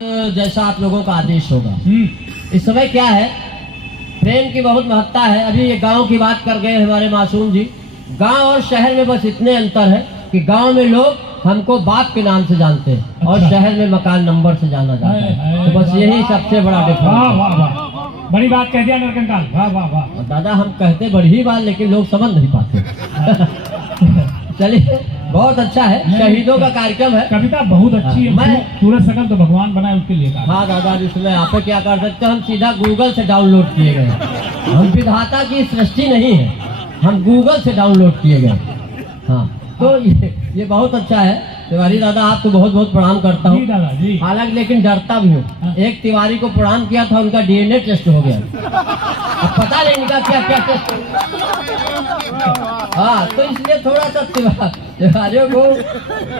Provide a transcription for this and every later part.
जैसा आप लोगों का आदेश होगा। इस समय क्या है, प्रेम की बहुत महत्ता है। अभी ये गांव की बात कर गए हमारे मासूम जी। गांव और शहर में बस इतने अंतर है कि गांव में लोग हमको बाप के नाम से जानते हैं और शहर में मकान नंबर से जाना जाता है। तो बस यही सबसे बड़ा डिफरेंस। बड़ी बात कह दिया नरकंकाल। वाह वाह वाह। दादा हम कहते बड़ी बात, लेकिन लोग समझ नहीं पाते। चलिए बहुत अच्छा है, शहीदों का कार्यक्रम है। कविता बहुत अच्छी है। मैं सूरज सकल तो भगवान बनाए उसके लिए कहा। हाँ दादा, इसमें आप क्या कर सकते हैं, हम सीधा गूगल से डाउनलोड किए गए। हम विधाता की सृष्टि नहीं है, हम गूगल से डाउनलोड किए गए। हाँ तो ये बहुत अच्छा है। तिवारी दादा आपको बहुत बहुत प्रणाम करता हूँ दादा। हालांकि लेकिन डरता भी हूँ। एक तिवारी को प्रणाम किया था, उनका डीएनए टेस्ट हो गया। अब पता नहीं इनका क्या क्या टेस्ट। हाँ तो इसलिए थोड़ा सा तिवारियों को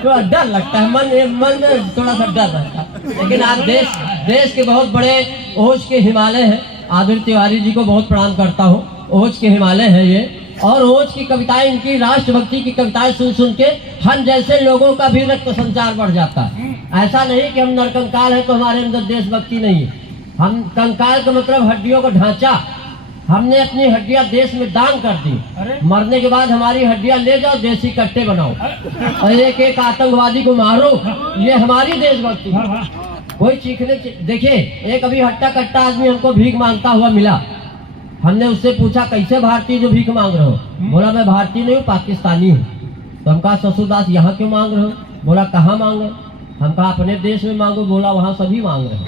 थोड़ा डर लगता है, मन में थोड़ा सा डर रहता है। लेकिन आप देश के बहुत बड़े ओज के हिमालय हैं। आदित्य तिवारी जी को बहुत प्रणाम करता हूँ। ओज के हिमालय है ये, और ओज की कविताएं, इनकी राष्ट्रभक्ति की कविताएं सुन सुन के हम जैसे लोगों का भी रक्त संचार बढ़ जाता है। ऐसा नहीं कि हम नरकंकाल है तो हमारे अंदर देशभक्ति नहीं है। हम कंकाल का मतलब हड्डियों का ढांचा, हमने अपनी हड्डियां देश में दान कर दी। मरने के बाद हमारी हड्डियां ले जाओ, देसी कट्टे बनाओ और एक एक आतंकवादी को मारो। ये हमारी देशभक्ति। कोई चीखने देखिए, एक अभी हट्टा कट्टा आदमी हमको भीख मांगता हुआ मिला। हमने उससे पूछा कैसे भारतीय जो भीख मांग रहे हो? बोला मैं भारतीय नहीं हूँ, पाकिस्तानी हूँ। तो हम कहा ससुरदास यहाँ क्यों मांग रहे हो? बोला कहाँ मांग रहे? हम कहा अपने देश में मांगो। बोला वहाँ सभी मांग रहे हैं।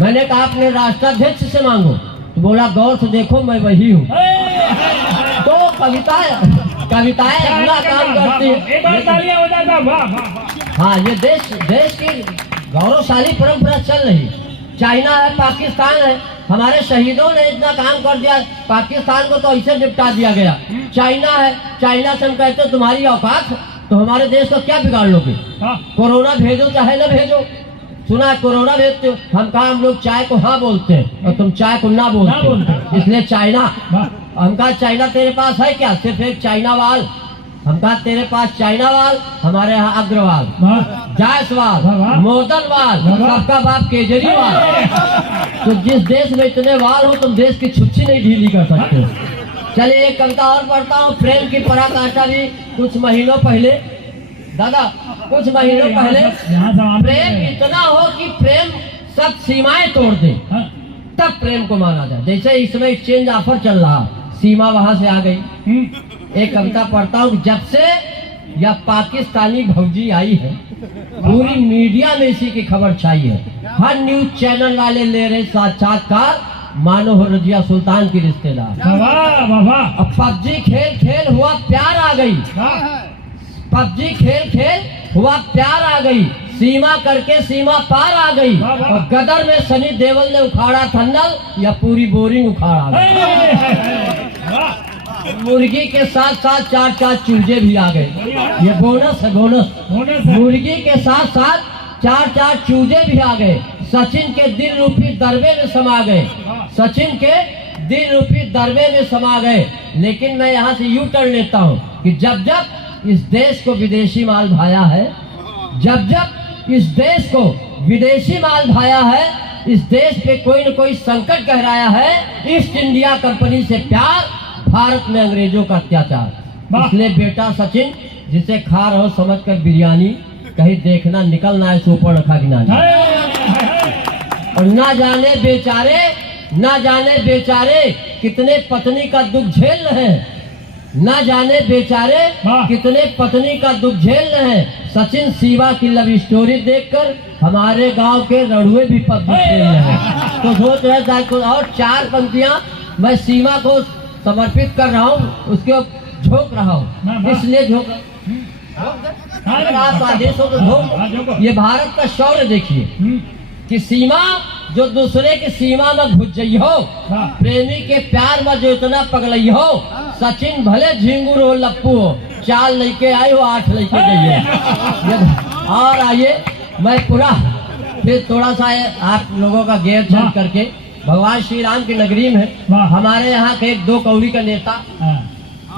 मैंने कहा अपने राष्ट्राध्यक्ष से मांगो। तो बोला गौर से देखो मैं वही हूँ। तो कविताएं अपना काम करती है। हाँ ये देश की गौरवशाली परंपरा चल रही। चाइना है, पाकिस्तान है, हमारे शहीदों ने इतना काम कर दिया। पाकिस्तान को तो ऐसे निपटा दिया गया। चाइना है, चाइना से हम कहते तुम्हारी औकात तो हमारे देश को क्या बिगाड़ लोगे? कोरोना भेजो चाहे न भेजो। सुना है कोरोना भेजते हो? हम कहा हम लोग चाय को हाँ बोलते हैं और तुम चाय को ना बोलते, इसलिए चाइना। हम कहा चाइना तेरे पास है क्या? सिर्फ एक चाइना वाल। हम कहा तेरे पास चाइना वाल, हमारे यहाँ अग्रवाल, जायसवाल, मोदनवाल, सबका बाप केजरीवाल। तो जिस देश में इतने वाल हो तुम देश की छुच्छी नहीं ढीली कर सकते। चलिए एक कविता और पढ़ता हूँ। प्रेम की पराकाष्ठा भी कुछ महीनों पहले, दादा कुछ महीनों पहले, प्रेम इतना हो कि प्रेम सब सीमाएं तोड़ दे, तब प्रेम को माना जाए। जैसे इसमें एक्सचेंज ऑफर चल रहा, सीमा वहां से आ गई। एक कविता पढ़ता हूँ। जब से यह पाकिस्तानी भौजी आई है, पूरी मीडिया में इसी की खबर छाई है। हर न्यूज चैनल वाले ले रहे साक्षात्कार, मानो हो रजिया सुल्तान की रिश्तेदार। अब पबजी खेल हुआ प्यार आ गई। पबजी खेल हुआ प्यार आ गई। सीमा करके सीमा पार आ गई। और गदर में सनी देओल ने उखाड़ा थन्नल, या पूरी बोरिंग उखाड़ा गई। मुर्गी के साथ साथ चार चार चूजे भी आ गए। ये बोनस है, बोनस। मुर्गी के साथ साथ चार चार चूजे भी आ गए। सचिन के दिल रूपी दरबे में समा गए। सचिन के दिल रूपी दरबे में समा गए। लेकिन मैं यहाँ से यूं टर्न लेता हूँ कि जब जब इस देश को विदेशी माल भाया है, जब जब इस देश को विदेशी माल भाया है, इस देश पे कोई न कोई संकट गहराया है। ईस्ट इंडिया कंपनी से प्यार, भारत में अंग्रेजों का अत्याचार। इसलिए बेटा सचिन, जिसे खा रहे हो समझ कर बिरयानी, कहीं देखना निकलना है सुपर रखा कि ना। और ना जाने बेचारे कितने पत्नी का दुख झेल रहे हैं। ना जाने बेचारे कितने पत्नी का दुख झेल रहे हैं। सचिन सीमा की लव स्टोरी देखकर हमारे गांव के रड़ुए भी पत्नी खेल रहे हैं। तो सोच रहे और चार पंक्तियां मैं सीमा को समर्पित कर रहा हूँ, उसके झोंक रहा हूँ, इसलिए झोंक। अगर आप आदेश हो तो झोंक। ये भारत का शौर्य देखिए कि सीमा जो दूसरे की सीमा में घुस गई हो, प्रेमी के प्यार में जो इतना पगलई हो। सचिन भले झिंगुर हो, लप्पू हो, 4 लड़के आए हो, 8 लड़के गई हो। और आइए मैं पूरा फिर थोड़ा सा आप लोगों का गेयर चेंज करके भगवान श्री राम की नगरी में हमारे यहाँ के 2 कौड़ी का नेता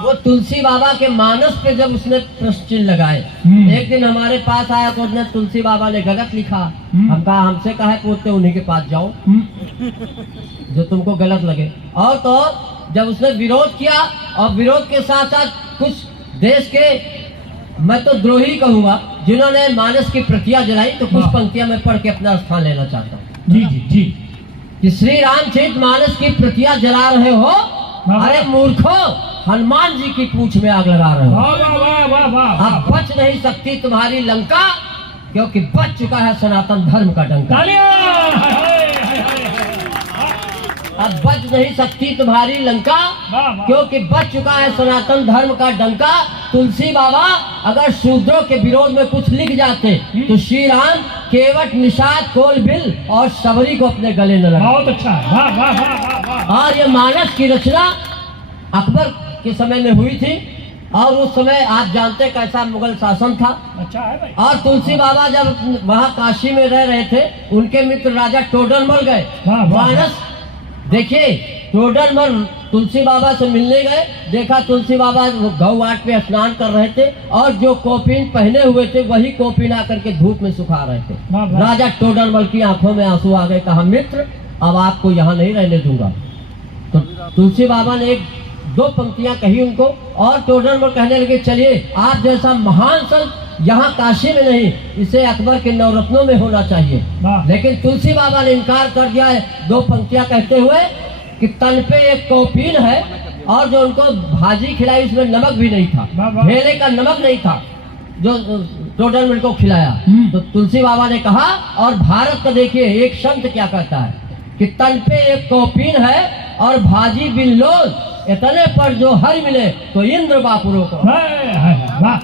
वो तुलसी बाबा के मानस पे जब उसने प्रश्न चिन्ह लगाए, एक दिन हमारे पास आया तो उसने तुलसी बाबा ने गलत लिखा। हम कहा हमसे कहा पूछते, उन्हीं के पास जाओ जो तुमको गलत लगे। और तो और जब उसने विरोध किया, और विरोध के साथ साथ कुछ देश के, मैं तो द्रोही कहूंगा, जिन्होंने मानस की प्रतियां जलाई, तो कुछ पंक्तियां मैं पढ़ के अपना स्थान लेना चाहता हूँ। जी जी जी। कि श्री रामचरित मानस की प्रतियां जला रहे हो, अरे मूर्खो, हनुमान जी की पूंछ में आग लगा रहे हो। वाह वाह वाह वाह वाह। अब बच नहीं सकती तुम्हारी लंका, क्योंकि बच चुका है सनातन धर्म का डंका। तालियां! हाय, हाय, हाय, हाय, हाय। अब बच नहीं सकती तुम्हारी लंका, वाह, वाह। क्योंकि बच चुका है सनातन धर्म का डंका। तुलसी बाबा अगर शूद्रों के विरोध में कुछ लिख जाते तो श्री राम केवट, निषाद, कोल, बिल और सबरी को अपने गले न लगा। बहुत अच्छा है। वाह वाह वाह वाह वाह। और ये मानस की रचना अकबर के समय में हुई थी, और उस समय आप जानते कैसा मुगल शासन था। अच्छा है भाई। और तुलसी बाबा जब वहाँ काशी में रह रहे थे, उनके मित्र राजा टोडरमल गए। वाह, वाह। मानस देखिए, टोडरमल तुलसी बाबा से मिलने गए, देखा तुलसी बाबा गौ घाट पे स्नान कर रहे थे, और जो कोपीन पहने हुए थे वही कोपीन आकर के धूप में सुखा रहे थे। वाह, वाह। राजा टोडरमल की आंखों में आंसू आ गए। कहा मित्र, अब आपको यहाँ नहीं रहने दूंगा। तो तुलसी बाबा ने एक दो पंक्तियां कही उनको, और टोडरमल कहने लगे, चलिए आप जैसा महान संत यहाँ काशी में नहीं, इसे अकबर के नवरत्नों में होना चाहिए। वाह। लेकिन तुलसी बाबा ने इनकार कर दिया है, दो पंक्तियां कहते हुए कि तन पे एक कौपीन है, और जो उनको भाजी खिलाई उसमें नमक भी नहीं था, वाह, वाह। ढेले का नमक नहीं था जो टोडरमल को खिलाया। तो तुलसी बाबा ने कहा, और भारत का देखिए एक शब्द क्या कहता है कि तन पे एक कौपीन है और भाजी बिल्लो, इतने पर जो हर मिले तो इंद्र बापुरों को। हाय, हाय, वाह।